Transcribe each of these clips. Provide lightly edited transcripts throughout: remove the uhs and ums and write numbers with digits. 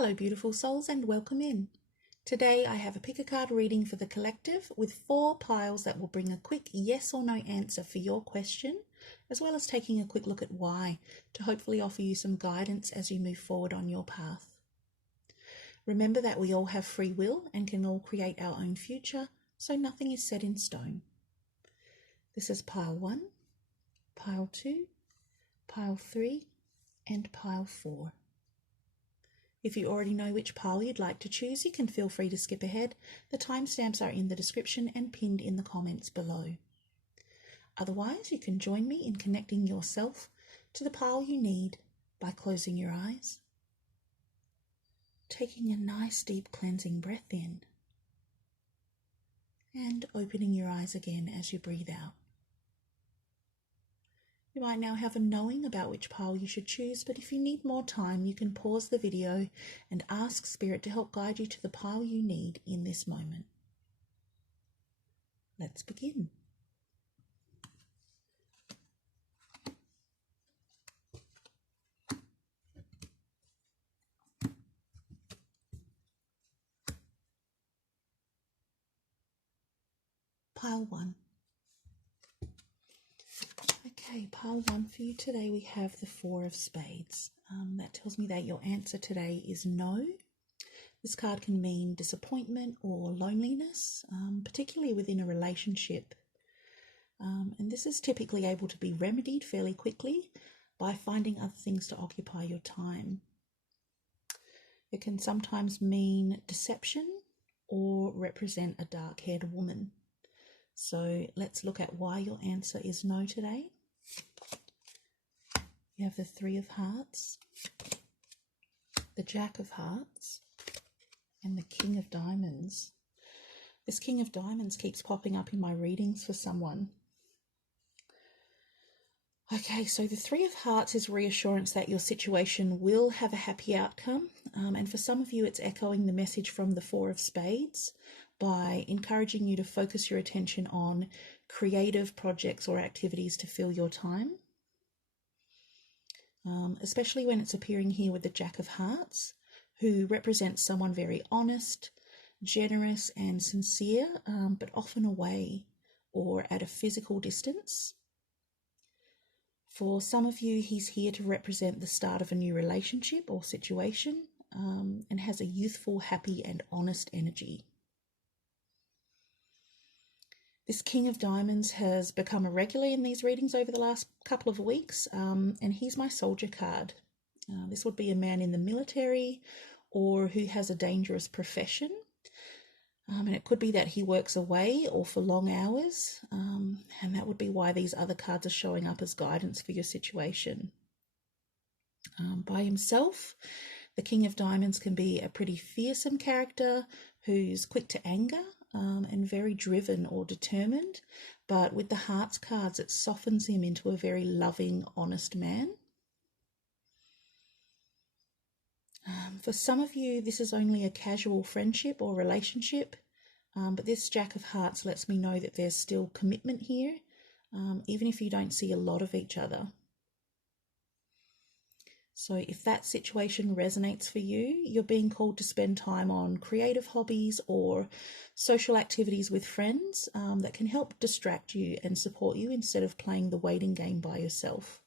Hello beautiful souls and welcome in. Today I have a pick a card reading for the collective with 4 piles that will bring a quick yes or no answer for your question, as well as taking a quick look at why to hopefully offer you some guidance as you move forward on your path. Remember that we all have free will and can all create our own future, so nothing is set in stone. This is pile 1, pile 2, pile 3 and pile 4. If you already know which pile you'd like to choose, you can feel free to skip ahead. The timestamps are in the description and pinned in the comments below. Otherwise, you can join me in connecting yourself to the pile you need by closing your eyes, taking a nice deep cleansing breath in, and opening your eyes again as you breathe out. You might now have a knowing about which pile you should choose, but if you need more time, you can pause the video and ask Spirit to help guide you to the pile you need in this moment. Let's begin. Pile 1. Okay, pile 1 for you today we have the 4 of spades. That tells me that your answer today is no. This card can mean disappointment or loneliness, particularly within a relationship. And this is typically able to be remedied fairly quickly by finding other things to occupy your time. It can sometimes mean deception or represent a dark-haired woman. So let's look at why your answer is no today. You have the 3 of Hearts, the Jack of Hearts, and the King of Diamonds. This King of Diamonds keeps popping up in my readings for someone. Okay, so the 3 of Hearts is reassurance that your situation will have a happy outcome. And for some of you, it's echoing the message from the 4 of Spades by encouraging you to focus your attention on creative projects or activities to fill your time. Especially when it's appearing here with the Jack of Hearts, who represents someone very honest, generous and sincere, but often away or at a physical distance. For some of you, he's here to represent the start of a new relationship or situation, and has a youthful, happy and honest energy. This King of Diamonds has become a regular in these readings over the last couple of weeks, and he's my soldier card. This would be a man in the military or who has a dangerous profession. And it could be that he works away or for long hours, and that would be why these other cards are showing up as guidance for your situation. By himself, the King of Diamonds can be a pretty fearsome character who's quick to anger, and very driven or determined, but with the Hearts cards it softens him into a very loving, honest man. For some of you, this is only a casual friendship or relationship, but this Jack of Hearts lets me know that there's still commitment here, even if you don't see a lot of each other. So if that situation resonates for you, you're being called to spend time on creative hobbies or social activities with friends that can help distract you and support you instead of playing the waiting game by yourself.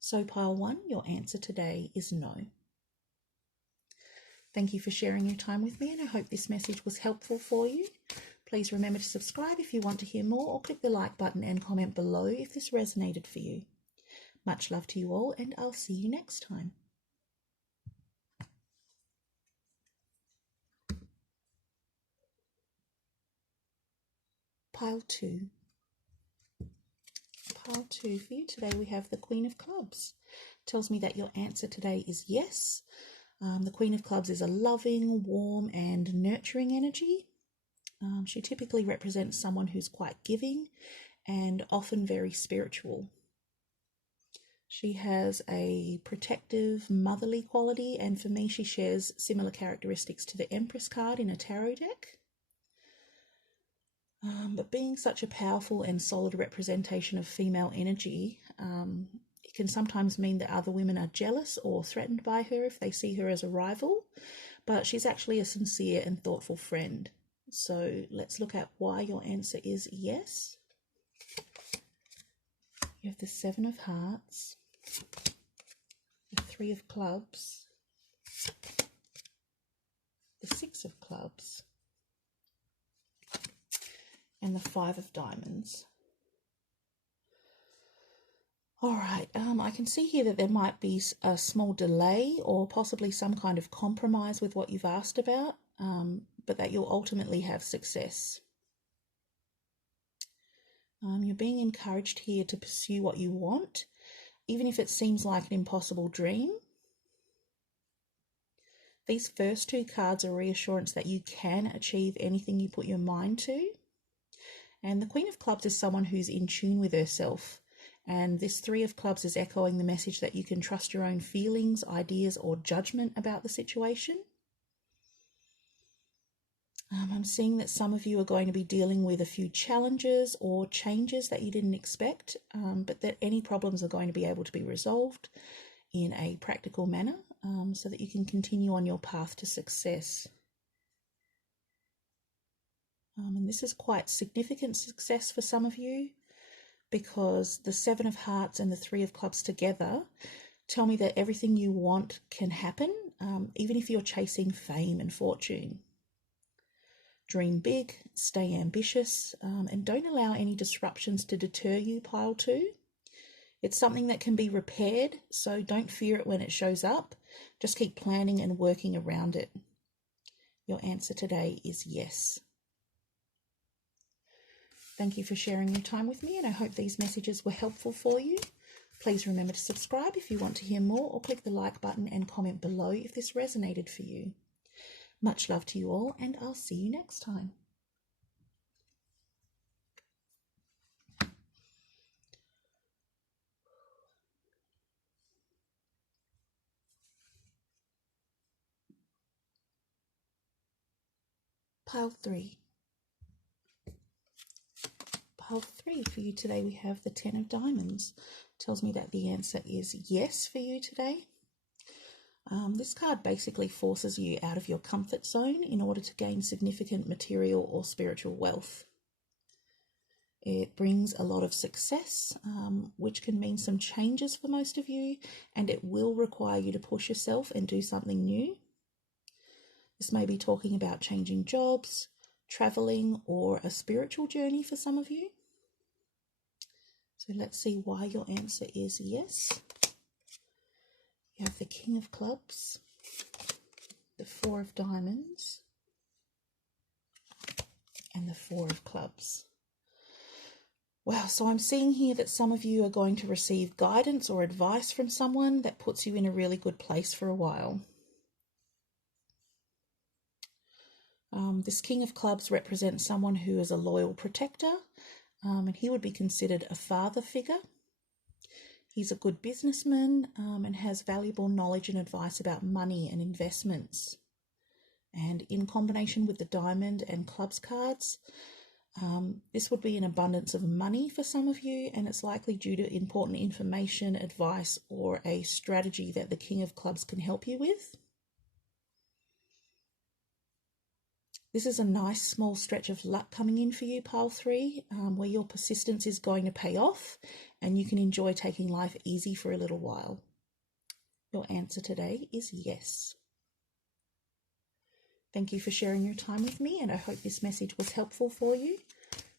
So pile 1, your answer today is no. Thank you for sharing your time with me, and I hope this message was helpful for you. Please remember to subscribe if you want to hear more, or click the like button and comment below if this resonated for you. Much love to you all, and I'll see you next time. Pile 2. Pile 2 for you today we have the Queen of Clubs. Tells me that your answer today is yes. The Queen of Clubs is a loving, warm and nurturing energy. She typically represents someone who's quite giving and often very spiritual. She has a protective, motherly quality, and for me she shares similar characteristics to the Empress card in a tarot deck. But being such a powerful and solid representation of female energy, it can sometimes mean that other women are jealous or threatened by her if they see her as a rival, but she's actually a sincere and thoughtful friend. So let's look at why your answer is yes. You have the Seven of Hearts, the Three of Clubs, the Six of Clubs, and the Five of Diamonds. All right, I can see here that there might be a small delay or possibly some kind of compromise with what you've asked about, but that you'll ultimately have success. You're being encouraged here to pursue what you want, even if it seems like an impossible dream. These first two cards are reassurance that you can achieve anything you put your mind to. And the Queen of Clubs is someone who's in tune with herself. And this Three of Clubs is echoing the message that you can trust your own feelings, ideas, or judgment about the situation. I'm seeing that some of you are going to be dealing with a few challenges or changes that you didn't expect, but that any problems are going to be able to be resolved in a practical manner so that you can continue on your path to success. And this is quite significant success for some of you, because the Seven of Hearts and the Three of Clubs together tell me that everything you want can happen, even if you're chasing fame and fortune. Dream big, stay ambitious, and don't allow any disruptions to deter you, pile 2. It's something that can be repaired, so don't fear it when it shows up. Just keep planning and working around it. Your answer today is yes. Thank you for sharing your time with me, and I hope these messages were helpful for you. Please remember to subscribe if you want to hear more, or click the like button and comment below if this resonated for you. Much love to you all, and I'll see you next time. Pile 3. Pile 3 for you today, we have the Ten of Diamonds. Tells me that the answer is yes for you today. This card basically forces you out of your comfort zone in order to gain significant material or spiritual wealth. It brings a lot of success, which can mean some changes for most of you, and it will require you to push yourself and do something new. This may be talking about changing jobs, traveling, or a spiritual journey for some of you. So let's see why your answer is yes. You have the King of Clubs, the Four of Diamonds, and the Four of Clubs. Wow, so I'm seeing here that some of you are going to receive guidance or advice from someone that puts you in a really good place for a while. This King of Clubs represents someone who is a loyal protector, and he would be considered a father figure. He's a good businessman and has valuable knowledge and advice about money and investments. And in combination with the Diamond and Clubs cards, this would be an abundance of money for some of you, and it's likely due to important information, advice, or a strategy that the King of Clubs can help you with. This is a nice small stretch of luck coming in for you, Pile 3, where your persistence is going to pay off and you can enjoy taking life easy for a little while. Your answer today is yes. Thank you for sharing your time with me, and I hope this message was helpful for you.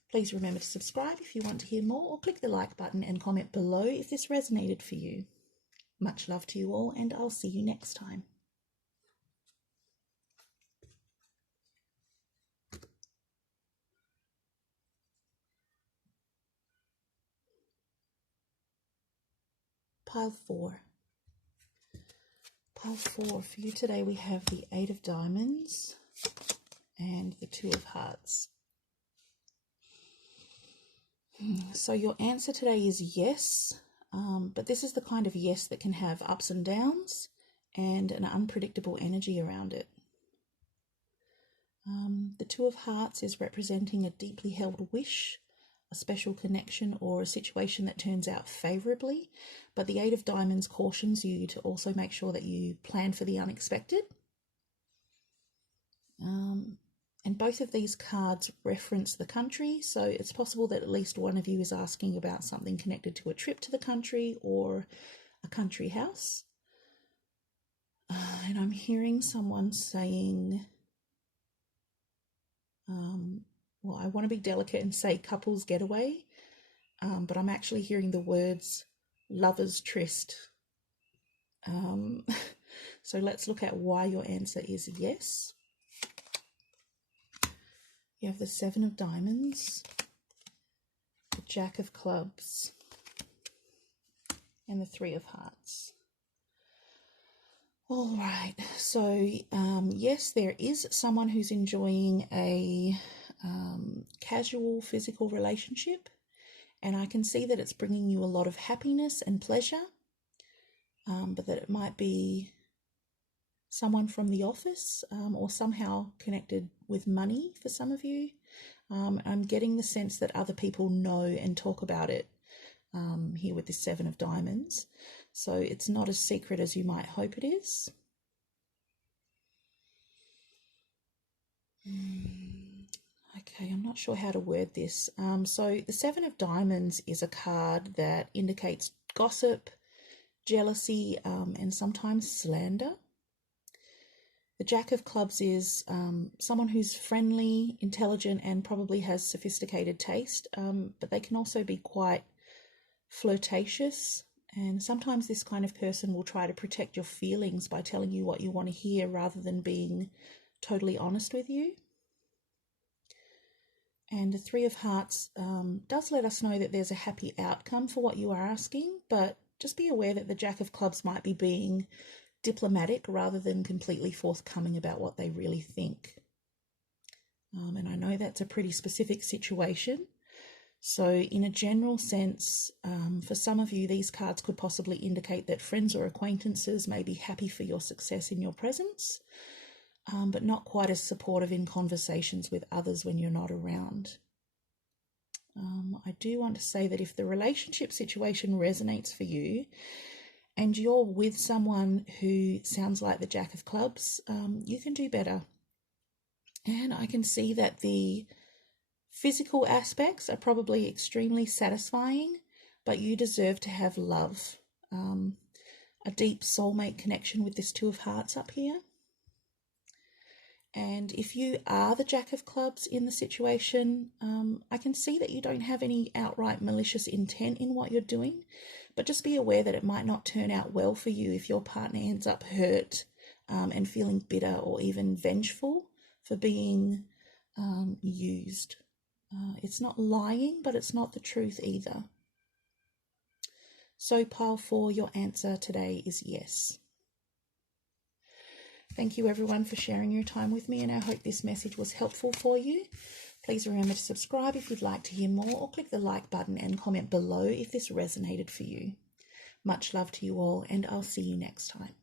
Please remember to subscribe if you want to hear more, or click the like button and comment below if this resonated for you. Much love to you all, and I'll see you next time. Pile 4. Pile 4 for you today, we have the Eight of Diamonds and the Two of Hearts. So your answer today is yes, but this is the kind of yes that can have ups and downs and an unpredictable energy around it. The Two of Hearts is representing a deeply held wish, a special connection or a situation that turns out favourably, but the Eight of Diamonds cautions you to also make sure that you plan for the unexpected. And both of these cards reference the country, so it's possible that at least one of you is asking about something connected to a trip to the country or a country house. And I'm hearing someone saying, well, I want to be delicate and say couples getaway, but I'm actually hearing the words lovers tryst. So let's look at why your answer is yes. You have the Seven of Diamonds, the Jack of Clubs, and the Three of Hearts. All right, so yes, there is someone who's enjoying a casual physical relationship, and I can see that it's bringing you a lot of happiness and pleasure, but that it might be someone from the office or somehow connected with money for some of you. I'm getting the sense that other people know and talk about it here with this Seven of Diamonds. So it's not as secret as you might hope it is. Okay, I'm not sure how to word this. So the Seven of Diamonds is a card that indicates gossip, jealousy, and sometimes slander. The Jack of Clubs is someone who's friendly, intelligent, and probably has sophisticated taste, but they can also be quite flirtatious, and sometimes this kind of person will try to protect your feelings by telling you what you want to hear rather than being totally honest with you. And the Three of Hearts does let us know that there's a happy outcome for what you are asking, but just be aware that the Jack of Clubs might be being diplomatic rather than completely forthcoming about what they really think. And I know that's a pretty specific situation. So in a general sense, for some of you, these cards could possibly indicate that friends or acquaintances may be happy for your success in your presence, but not quite as supportive in conversations with others when you're not around. I do want to say that if the relationship situation resonates for you, and you're with someone who sounds like the Jack of Clubs, you can do better. And I can see that the physical aspects are probably extremely satisfying, but you deserve to have love, a deep soulmate connection with this Two of Hearts up here. And if you are the Jack of Clubs in the situation, I can see that you don't have any outright malicious intent in what you're doing, but just be aware that it might not turn out well for you if your partner ends up hurt and feeling bitter or even vengeful for being used. It's not lying, but it's not the truth either. So pile 4, your answer today is yes. Thank you everyone for sharing your time with me, and I hope this message was helpful for you. Please remember to subscribe if you'd like to hear more, or click the like button and comment below if this resonated for you. Much love to you all, and I'll see you next time.